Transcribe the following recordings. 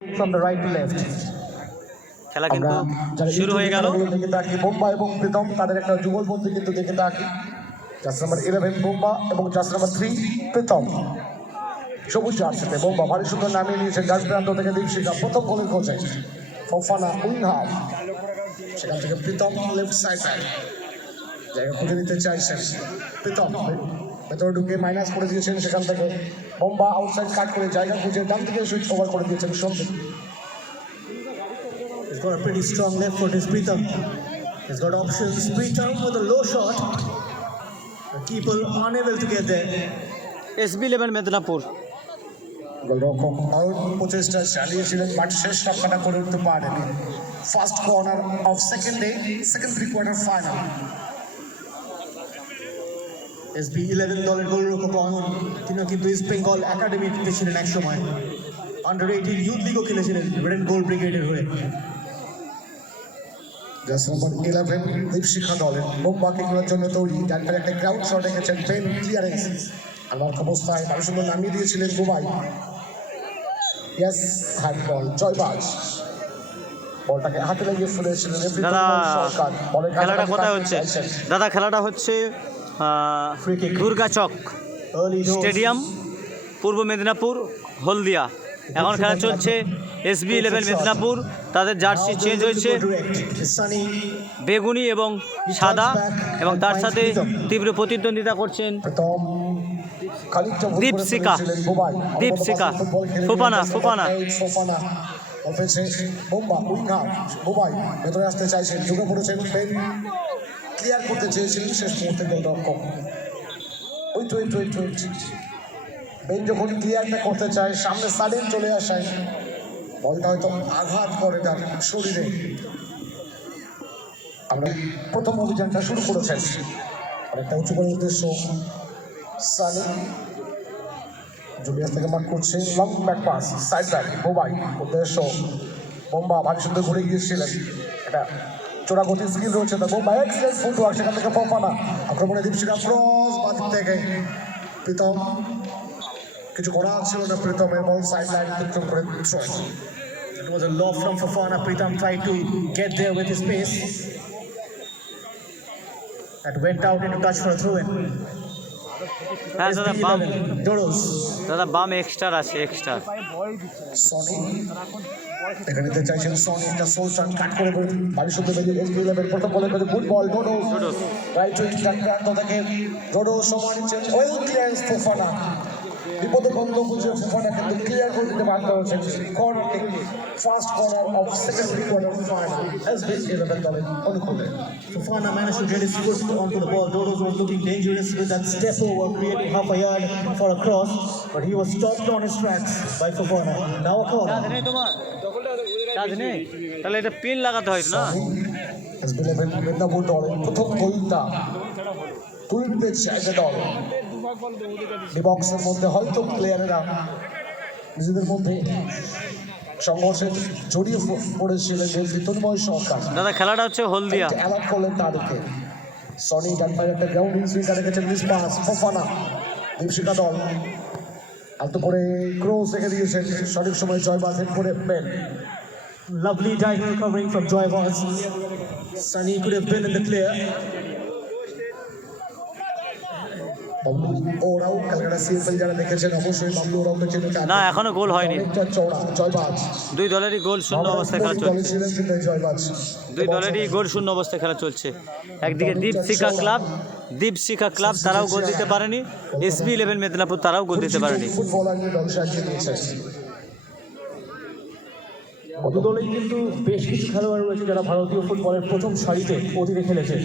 from the right to left. খেলা কিন্তু শুরু হয়ে গেল। দেখে থাকি বোম্বা এবং প্রীতম তাদের একটা যুগলবন্দি কিন্তু দেখে থাকি। জাস্ট নাম্বার ইলেভেন বোম্বা এবং জাস্ট নাম্বার থ্রি প্রীতম। সবুজ জার্সিতে বোম্বা ভারী সুন্দর নামিয়ে নিয়েছেন ডান প্রান্ত থেকে দীপশিকা প্রথম গোলের খোঁজে ফোফানা উইং হাফ সেখান থেকে প্রীতম লেফট সাইড ব্যাক জায়গা খুঁজে নিতে চাইছেন প্রীতম। ভেতরে ঢুকে মাইনাস করে দিয়েছেন সেখান থেকে। বোম্বা আউটসাইড কাট করে জায়গা খুঁজে ডান থেকে সুইচ ওভার করে দিয়েছেন Sandeep He's got a pretty strong left foot, is Pritham. He's got options. Pritham with a low shot. The keeper unable to get there. SB eleven Medinipur গোলরক্ষক আউট প্রচেষ্টা চালিয়েছিলেন but শেষ রক্ষাটা করে উঠতে পারেনি first corner of second day second three quarter final SB eleven দলের গোলরক্ষক অয়ন তিনিও কিন্তু ইস্ট বেঙ্গল একাডেমিতে ছিলেন এক সময় আন্ডার এইটিন ইউথ লিগও খেলেছিলেন রেড গোল্ড ব্রিগেডের হয়ে। জাস্ট নম্বর ইলেভেন দীপশিখা দলের বোম্বাকে খেলার জন্য তৈরি। ডাক্তার একটা গ্রাউন্ড শট রেখেছেন পেন ক্লিয়ারেন্স আর মার্ক অবস্থায় সুন্দর নামিয়ে দিয়েছিলেন গুবাই ইয়াস হ্যান্ড বল জয়বাজ। বলটাকে হাতে লাগিয়ে ফেলেছিলেন দাদা খেলাটা কোথায় হচ্ছে? দাদা খেলাটা হচ্ছে. দুর্গাচক স্টেডিয়াম পূর্ব মেদিনীপুর হলদিয়া। এখন খেলা চলছে এসবি ইলেভেন মেদিনীপুর। তাদের জার্সি চেঞ্জ হয়েছে। বেগুনি এবং সাদা এবং তার সাথে তীব্র প্রতিদ্বন্দ্বিতা করছেন ফোফানা। এই ফোফানা। অফেন্সে বোম্বা উইঙ্গার বুবাই ভেতরে আসতে চাইছেন ঢুকে পড়েছেন ক্লিয়ার করতে চেয়েছিলেন, শেষ মুহূর্তে গোলরক্ষক wait wait wait wait Ben যখন ক্লিয়ারটা করতে চায়, সামনে সাডেন চলে আসায়, বলটা হয়তো আঘাত করে তার শরীরে। আমরা প্রথম অভিযানটা শুরু করেছেন। অনেকটা উঁচু করে উদ্দেশ্য। সানি জুলিয়াস থেকে মার্ক করছে long back pass side back বোবাই, উদ্দেশ্য। বোম্বা ভারী সুন্দর ঘুরে গিয়েছিলেন। এটা চোরা গতি স্কিল রয়েছে তার বোম্বা এক্সিলেন্ট ফুটওয়ার্ক সেখান থেকে ফোফানা আক্রমণে দীপশিকা ক্রস বাঁ থেকে প্রীতম, কিছু করা ছিল না প্রীতমের বল সাইড লাইন অতিক্রম করে throw It was a lob from Fafana. Pritham tried to get there with his pace. That went out into touch for a throw in. হ্যাঁ দাদা বাম দাদা বাম এক্সট্রা আছে এক্সট্রা সনি এখানে নিতে চাইছেন সনি একটা সোল টান কাট করে করে বাড়ি শুদ্ধ বেরিয়ে এসবি ইলেভেন প্রথম বলে করে good ball Dodo Dodo. Right wing ডান থেকে ডোডো সময় নিচ্ছেন ওয়েল ক্লিয়ারেন্স ফোফানা বিপদে বন্ধ বুঝে ফোফানা কিন্তু ক্লিয়ার করে দিতে বাধ্য হচ্ছেন corner kick first corner of second quarter final SB eleven দলের অনুকূলে Fafana managed to get his foot onto the ball. Dodos was looking dangerous with that step over, creating half a yard for a cross, but he was stopped on his tracks by Fafana. Now a corner. Charge নেই তাহলে এটা pin লাগাতে হয় না প্রথম গোলটা তুলবে জায়গা দল ডিবক্সের মধ্যে হয়তো প্লেয়ারেরা নিজেদের মধ্যে সংঘর্ষে জড়িয়ে পড়েছিলেন যেহেতু তন্ময় সরকার। দাদা খেলাটা হচ্ছে হলদিয়া। অ্যালার্ট করলেন তাদেরকে। সনি একটা গ্রাউন্ড সুইকার রেখেছেন মিসপাস ফোফানা দীপশিকা দল। আলতো করে ক্রোস রেখে দিয়েছেন সঠিক সময় জয়বাজ হেড করে পেন Lovely diagonal covering from Joy Vaz. Sunny could have been in the clear. Bablu Oraon Calcutta CFL যারা দেখেছেন অবশ্যই বাবলু ওরাও চেনে না এখনও গোল হয়নি। জয়বাজ। দুই দলেরই গোল শূন্য অবস্থায় খেলা চলছে। এই দুই দলেরই গোল শূন্য অবস্থায় খেলা চলছে। একদিকে দীপশিখা ক্লাব দীপশিখা ক্লাব তারাও গোল দিতে পারেনি। এসবি ইলেভেন মেদিনীপুর তারাও গোল দিতে পারেনি। দলেই কিন্তু বেশ কিছু খেলোয়াড় রয়েছে যারা ভারতীয় ফুটবলের প্রথম সারিতে অতীতে খেলেছে।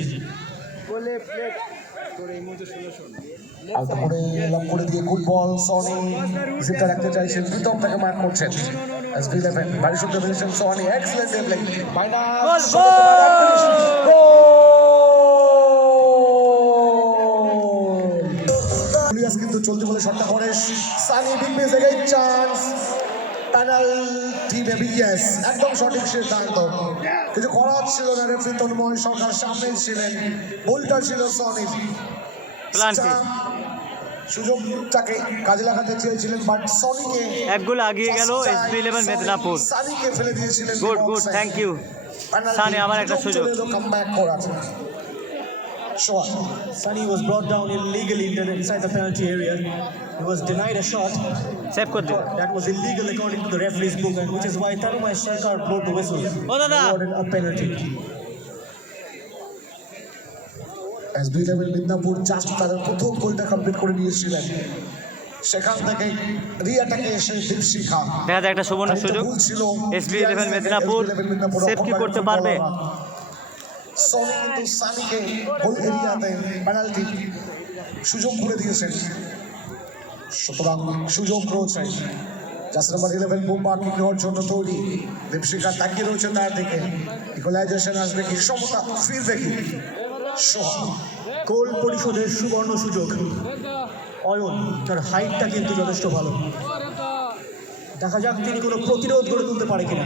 আলতো করে লং করে দিয়ে গুড বল সনি জিপটা রাখতে চাইছেন প্রীতম তাকে মার্ক করছেন। এসবি ইলেভেন বাড়ি শুনতে পেরেছেন Sunny excellent dribbling minus Julius কিন্তু চলতি বলে শটটা করে। Sunny big miss again chance penalty maybe yes একদম সঠিক সিদ্ধান্ত। কিছু করার ছিল না রেফারি তন্ময় সরকার সামনে ছিলেন। ভুলটা ছিল সনির প্লান্টি সুযোগটাকে কাজে লাগাতে চেয়েছিলেন বাট সনিকে এক গোল আগিয়ে গেল এসবি ইলেভেন মেদিনীপুর সানিকে ফেলে দিয়েছিলেন good good thank you Sunny, আবার একটা সুযোগ। কাম ব্যাক করার Sohan Sunny was brought down illegally inside the penalty area. He was denied a shot. Save করে That was illegal according to the referee's book, and which is why Tarumai Sarkar blew the whistle. ও দাদা Awarded a penalty. SB eleven Midnapore just তাদের প্রথম গোলটা complete করে নিয়েছিলেন। সেখান থেকে রিয়াটাকে এসে দীপশিখা দেখা যায় একটা সুবর্ণ সুযোগ। এসবি ইলেভেন মেদিনীপুর সেভ কি করতে পারবে? সনি কিন্তু সানিকে গোল এরিয়াতে পেনাল্টি সুযোগ করে দিয়েছেন। সুতরাং সুযোগ রয়েছে। Just number eleven Bumba kick নেওয়ার জন্য তৈরি। দীপশিখা তাকিয়ে রয়েছে তার দিকে। ইকুয়ালাইজেশন আসবে কি? সমতা ফিরবে কি? গোল পরিশোধের সুবর্ণ সুযোগ। অয়ন, তার হাইটটা কিন্তু যথেষ্ট ভালো। দেখা যাক তিনি কোনো প্রতিরোধ গড়ে তুলতে পারে কিনা।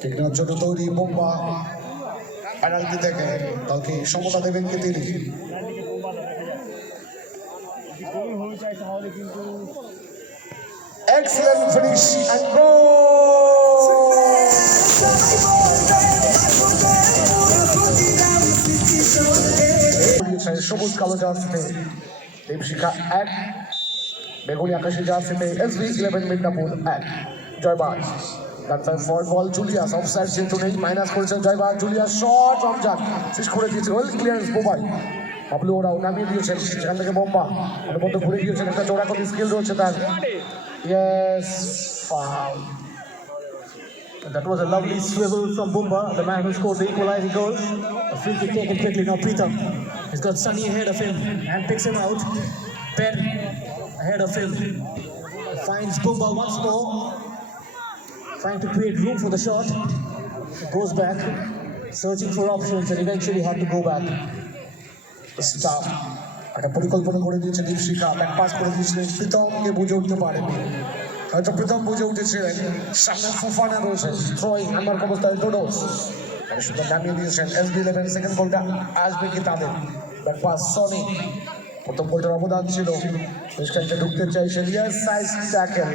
ঠিক নেওয়ার জন্য তৈরি বোম্বা পেনাল্টি থেকে দলকে সমতা দেবেন কি তিনি? Excellent finish and goal! সবুজ, কালো জার্সিতে দীপশিখা এক, বেগুনি আকাশি জার্সিতে এস বি ইলেভেন, মিদনাপুর এক। জয়বাজ doctor for ball Julius offside যেহেতু নেই মাইনাস করেছেন জয়বাজ জুলিয়াস শট রমজান শেষ করে দিয়েছে ওয়েল ক্লিয়ারেন্স বাবলু ওরাও দিয়েছেন সেখান থেকে ঘুরে একটা চৌরাকতি স্কিল রয়েছে তার। Yes foul That was a lovely the man who scored the equalizing goal. Has got Sunny ahead of him and picks him out. Ben ahead of him finds Bumba once more, trying to create room for the shot. Goes back, searching for options, and eventually had to go back. Staff একটা পরিকল্পনা করে দিয়েছে দীপশিখা back pass করে দিয়েছিলেন প্রীতমকে বুঝে উঠতে পারেনি হয়তো প্রীতম বুঝে উঠেছিলেন সামনে ফুফানা রয়েছে থ্রোয়িং আমার অবস্থায় ডোডোস সুন্দর নামিয়ে দিয়েছেন এস বি ইলেভেন সেকেন্ড গোলটা আসবে কি তাদের ব্যাক পাস সনি প্রথম গোলটার অবদান ছিল বেশখানকে ঢুকতে চাইছেন ইয়াস সাইজ ট্যাকেল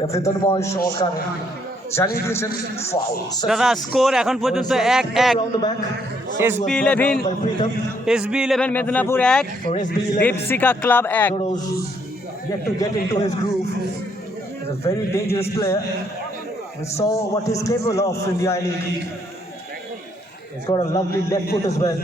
রেফারি তন্ময় সরকার জানিয়ে দিয়েছেন ফাউল দাদা স্কোর এখন পর্যন্ত এক এক 11. down by Pritam. SB eleven Medinipur এক For SB 11. দীপশিখা ক্লাব এক yet to get into his groove. He's a very dangerous player. We saw what he's capable of in the I League. He's got a lovely left foot as well.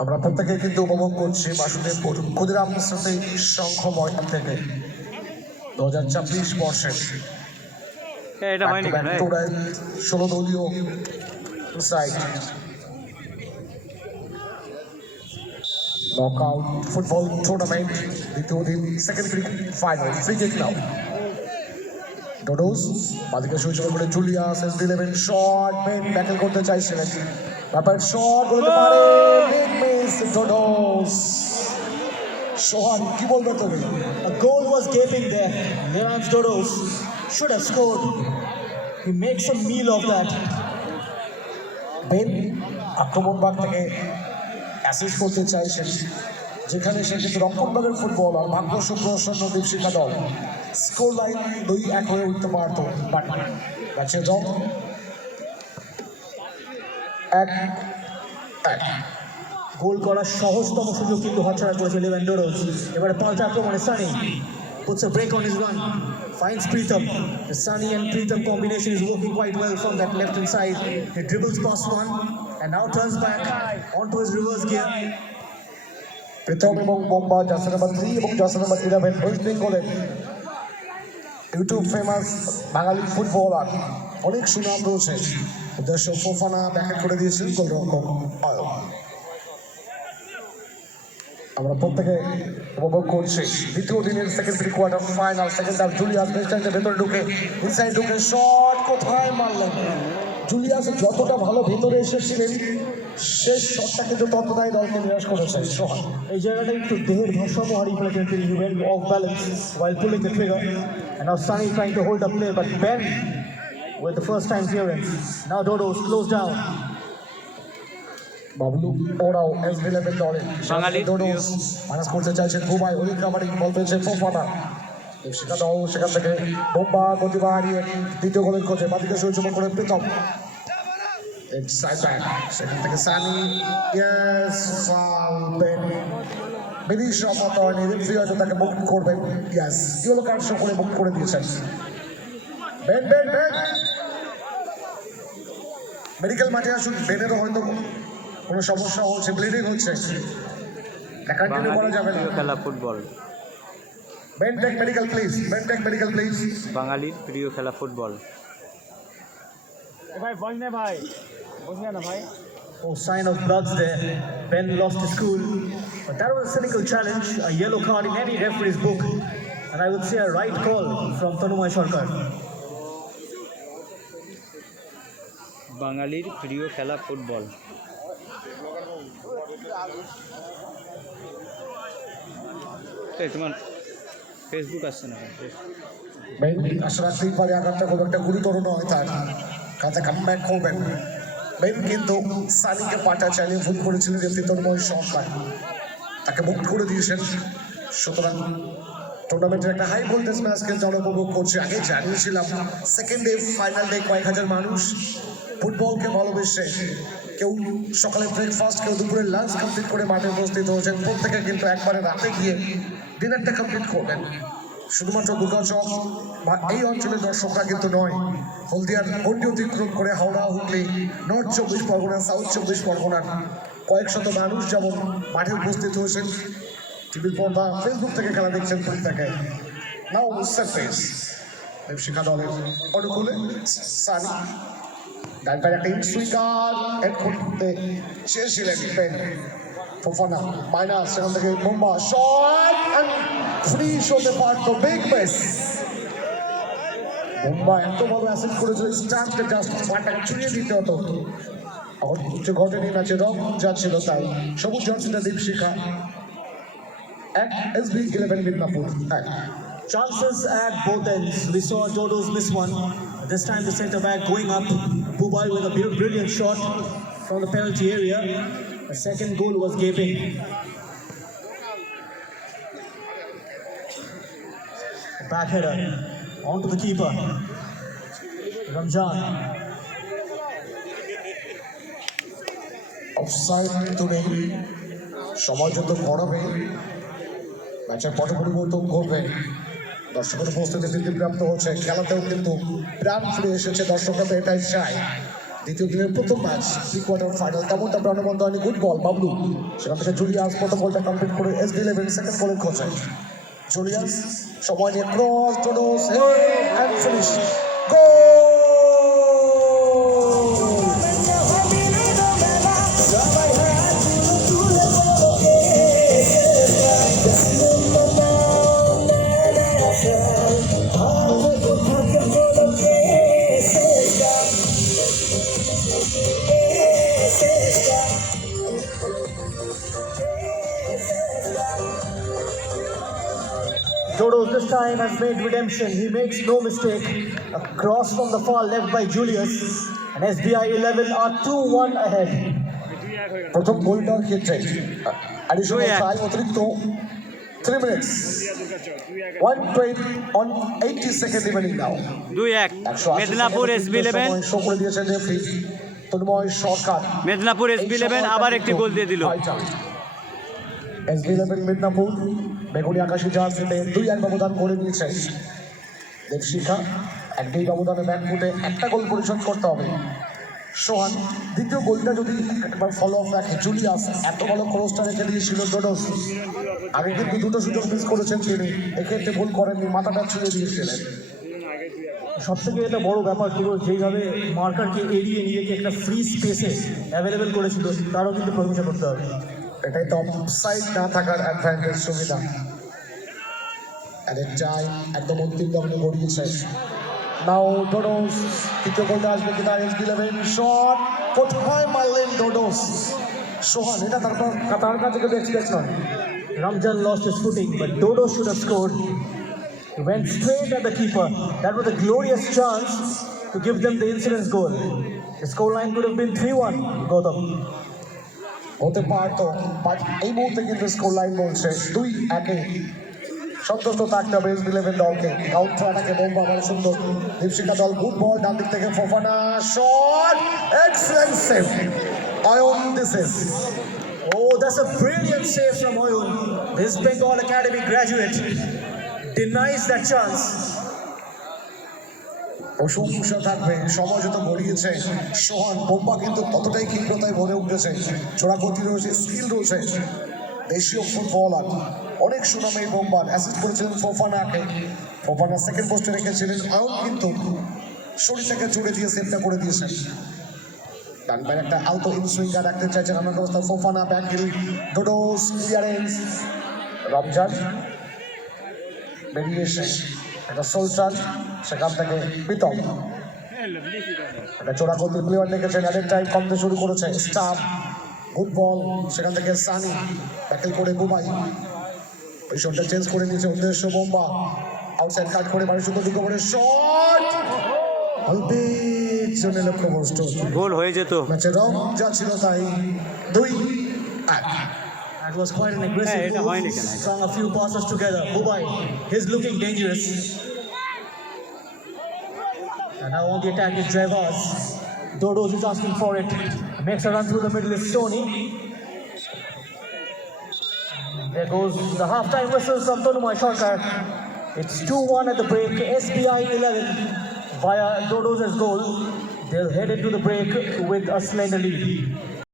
আমরা প্রত্যেকে কিন্তু উপভোগ করছি বাসুদেবপুর ক্ষুদিরাম স্মৃতি সংঘ ময়দান থেকে দু হাজার ছাব্বিশ বর্ষের? ষোলো দলীয় সাইড নকআউট ফুটবল টুর্নামেন্ট দ্বিতীয় দিন second cricket final free kick now ডোডোস বাদিকে সূচনা করে Julius S eleven shot main battle করতে চাইছিলেন ব্যাপার শট বলতে পারে বিগ মিস ডোডোস সোহান কি বলবে তুমি A goal was gaping there. Nirans Dodos should have scored. He makes a meal of that. Ben আক্রমণ ভাগ থেকে অ্যাসিস্ট করতে চাইছেন, যেখানে সে কিন্তু রক্ষণভাগের ফুটবল আর ভাগ্য সুপ্রসন্ন দীপশিখা দল। স্কোর লাইন দুই এক হয়ে উঠতে পারত বাট ম্যাচের রং এক এক। গোল করার সহজতম সুযোগ কিন্তু হাতছাড়া করেছে লেভেন ডোরোস এবারে পাল্টা আক্রমণে Sunny puts a break on his run, finds Pritam the Sunny and Pritam combination is working quite well from that left hand side he dribbles past one and now turns back onto his reverse gear. Pritam এবং Bomba jersey number three এবং jersey number eleven West বেঙ্গলের YouTube famous বাঙালি footballer অনেক সুনাম রয়েছে। উদ্দেশ্য Fofana ব্যাখ্যা করে দিয়েছেন গোলরক্ষক অয়ন আমরা প্রত্যেকে উপভোগ করছি। দ্বিতীয় দিনের second pre quarter final second half Julius বেস্টাইনের ভেতরে ঢুকে ইনসাইড ঢুকে শট কোথায় মারলেন? জুলিয়াস যতটা ভালো ভেতরে এসেছিলেন শেষ শটটা কিন্তু ততটাই দলকে নিরাশ করেছে সোহান। এই জায়গাটা একটু দেহের ভারসাম্য হারিয়ে ফেলেছেন তিনি went off balance while pulling the trigger. And now Sunny trying to hold up play but Ben with the first time clearance. Now Dodos down. Bablu ওরাও এস ইলেভেন দলে। বাঙালি। ডোডোস মাইনাস করতে চাইছেন বুবাই ওই কাবাডি বল পেয়েছে ফোফানা সেখান থেকে বোম্বা দ্বিতীয় গোলের খোঁজে। বাদিকে সুযোগ করে প্রীতম। সাইড সেখান থেকে সানি ইয়েস ফাউল বেন বিদিশ রমাতরণী হয়তো তাকে মুক্ত করবেন ইয়েস ইয়েলো কার্ড শো করে মুক্ত করে দিয়েছেন বেন বেন বেন মেডিকেল মাঠে আসুন বেনেরও হয়তো কোনো সমস্যা হচ্ছে ব্লিডিং হচ্ছে কন্টিনিউ করা যাবে না খেলা football Ben take medical please Ben take medical please বাঙালির প্রিয় খেলা football Oh, sign of bloods there. Ben lost his cool. But that was a cynical challenge, a yellow card in any referee's book. And I would say a right call from Tanumay Sharkar. বাঙালির প্রিয় খেলা football তোমার Facebook আসছে না রাখতেই পারে আঘাতটা খুব একটা গুরুতর নয় তার কাছে কাম ব্যাক করবেন বেন কিন্তু সানিকে পাটা চালিয়ে ভুল করেছিলেন রেফারি তন্ময় সরকার। তাকে মুক্ত করে দিয়েছেন। সুতরাং টুর্নামেন্টের একটা হাই ভোল্টেজ ম্যাচ খেলতে আমরা উপভোগ করছি। আগে জানিয়েছিলাম সেকেন্ড ডে ফাইনাল ডে কয়েক হাজার মানুষ ফুটবলকে ভালোবেসে কেউ সকালে ব্রেকফাস্ট কেউ দুপুরে লাঞ্চ কমপ্লিট করে মাঠে উপস্থিত হয়েছেন। প্রত্যেকে কিন্তু একবারে রাতে গিয়ে ডিনারটা কমপ্লিট করবেন শুধুমাত্র দুর্গাচক বা এই অঞ্চলের দর্শকরা কিন্তু নয়। হলদিয়ার গন্ডি অতিক্রম করে হাওড়া, হুগলি, নর্থ চব্বিশ পরগনা, সাউথ চব্বিশ পরগনার কয়েক শত মানুষ যেমন মাঠে উপস্থিত হয়েছেন, টিভির পর পর্দা, ফেসবুক থেকে খেলা দেখছেন প্রত্যেকে নাও সারফেস দেবশিখা দলের অনুকূলে সানি। ডানপার একটা ইনসুইকার এক করতে চেয়েছিলেন ফোফানা মাইনাস সেখান থেকে বোম্বা শট ফ্রি শোতে পারত বিগ বেস বোম্বা এত ভালো অ্যাসেপ্ট করেছিল স্টাম্পকে জাস্ট পাটা ছুঁয়ে দিতে হতো এখন কিছু ঘটেনি ম্যাচে রং যা ছিল তাই সবুজ জর্সিটা দীপশিখা এক এসবি ইলেভেন মিদনাপুর এক Chances at both ends. We saw Dodos miss one. This time the centre back going up. Bubai with a br- brilliant shot from the penalty area. The second goal was gaping. Back header onto the keeper. Ramjan. Offside তো নেই সময় যত গড়াবে ম্যাচের পট পরিবর্তন করবে দর্শকের উপস্থিতি বৃদ্ধি প্রাপ্ত হচ্ছে খেলাতেও কিন্তু প্রাণ ফিরে এসেছে দর্শকরা এটাই চায় দ্বিতীয় দিনের প্রথম ম্যাচ প্রি কোয়ার্টার ফাইনাল তেমনটা প্রাণবন্ত হয়নি। Good ball Bablu. সেখান থেকে জুলিয়াস প্রথম বলটা কমপ্লিট করে এস ডি ইলেভেন সেকেন্ড বলের খোঁজে। জুলিয়াস সময় নিয়ে cross টোডোস and finish goal time has made redemption. He makes no mistake. A cross from the far left by Julius. And SBI 11 are 2 1 ahead. প্রথম গোলটার ক্ষেত্রে অ্যাডিশনাল। টাইম অতিরিক্ত three minutes one twenty on eighty second remaining now দুই এক Medinipur SB eleven show করে দিয়েছেন referee Tanmoy Sarkar Medinipur SB eleven আবার একটি গোল দিয়ে দিল এসবি ইলেভেন মিদনাপুর বেগুনি আকাশি জার্সিতে দুই এক ব্যবধান করে দিয়েছে দেবশিখা এক দুই ব্যবধানে ব্যাট ফুটে একটা গোল পরিশোধ করতে হবে। সোহান, দ্বিতীয় গোলটা যদি একবার ফলো আপ রাখে, জুলিয়াস এত ভালো ক্রসটা রেখে দিয়েছিল ডোডোস আগে কিন্তু দুটো সুযোগ মিস করেছেন তিনি, এক্ষেত্রে ভুল করেননি, মাথাটা ছুঁয়ে দিয়েছিলেন। সব থেকে এটা বড় ব্যাপার পুরো যেইভাবে মার্কারকে এড়িয়ে নিজেকে একটা ফ্রি স্পেসে অ্যাভেলেবেল করেছিল, তারও কিন্তু প্রশংসা করতে হবে। এটাই তো সাইড না থাকার অ্যাডভান্টেজ সুবিধা অ্যাট টাইম একদম অন্তিম দমনে গড়িয়েছে নাও ডোডোস তৃতীয় গোলটা আসবে কিনা এস ইলেভেন শট কোথায় মারলেন ডোডোস সোহান এটা তারপর তার কাছে কিন্তু এক্সপেক্ট নয় Ramjan lost his footing, but Dodo should have scored. He went straight at the keeper. That was a glorious chance. to give them the incidence goal. The scoreline could have been 3-1, Gautam. হতে পারতো এই মুহূর্তে কিন্তু score line বলছে দুই একে। সন্তুষ্ট থাকতে হবে এস ইলেভেন দলকে। কাউন্টার বোম্বা আমার সুন্দর। দীপশিকা দল গুড বল ডান দিক থেকে Fofana shot excellent save Ayan this is Oh, that's a brilliant save from Oyun. This Bengal Academy graduate denies that. প্রশংসা থাকবে, সময় যত গড়িয়েছে, সোহান, বোম্বা কিন্তু ততটাই ক্ষিপ্রতায় ভরে উঠেছে। চোরা গতি রয়েছে, স্কিল রয়েছে। দেশীয় ফুটবলার, অনেক সুনামে বোম্বার। অ্যাসিস্ট করেছিলেন ফোফানাকে। ফোফানা সেকেন্ড পোস্টে রেখেছিলেন। আয়ন কিন্তু শরীরটাকে জুড়ে দিয়ে সেভটা করে দিয়েছেন। ডান বাইরে একটা আলতো ইনসুইঙ্গার রাখতে চাইছেন আমার অবস্থা। ফোফানা ব্যাকিল ডোডোস ক্লিয়ারেন্স রমজান বেরিয়ে এসে একটা সোলচার সেখান থেকে প্রীতম। একটা চোরা গতির প্লেয়ার রেখেছেন অ্যাডের টাইম কমতে শুরু করেছে স্টাফ গুড বল সেখান থেকে সানি ট্যাকেল করে বুবাই পজিশনটা চেঞ্জ করে নিয়েছে উদ্দেশ্য বোম্বা। আউটসাইড কাট করে বাড়ি শুধু ঢুকে পড়ে শট অল্পের জন্য লক্ষ্যভ্রষ্ট গোল হয়ে যেত। ম্যাচের রং যা ছিল তাই দুই এক। That was quite an aggressive Yeah, it's a move. Heineken, I guess. Strung a few passes together. Bubai, he's looking dangerous. And now on the attack is Drevas. Dodos is asking for it. Makes a run through the middle is Stoney. There goes the halftime whistle from Tonumai. It's 2-1 at the break. SBI 11 via Dodos' goal. They'll head into the break with a slender lead.